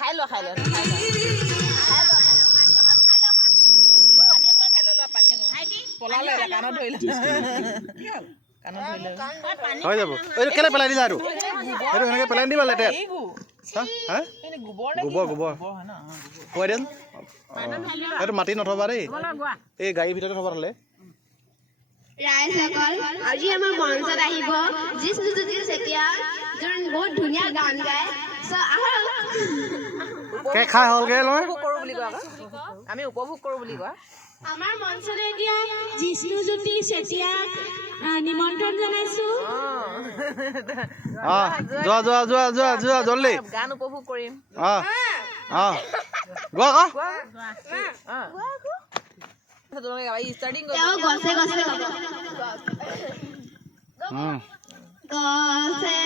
খাই ল পলালে কাণত ধৰিলে হৈ যাব এইটো কেলে পেলাই দিলা আৰু এইটো এনেকে পেলাই দিবা লেতে গোবৰ খুৱাই দিম এইটো মাটি নথবা দেই এই গাড়ীৰ ভিতৰতে থবা হ'লে ৰাইজসকল আজি আমাৰ মঞ্চত আহিব জিষ্ণুজ্যোতি চেতিয়া যোন বহুত ধুনীয়া গান গায় কে খাই হ'লগে লয় আমি উপভোগ কৰোঁ বুলি কোৱা আমাৰ মঞ্চলৈ এতিয়া জিষ্ণুজ্যোতি চেতিয়াক নিমন্ত্ৰণ জনাইছো যোৱা জলদি গান উপভোগ কৰিম গোৱা ষ্টাৰ্টিং তেওঁ গছে গছে গছে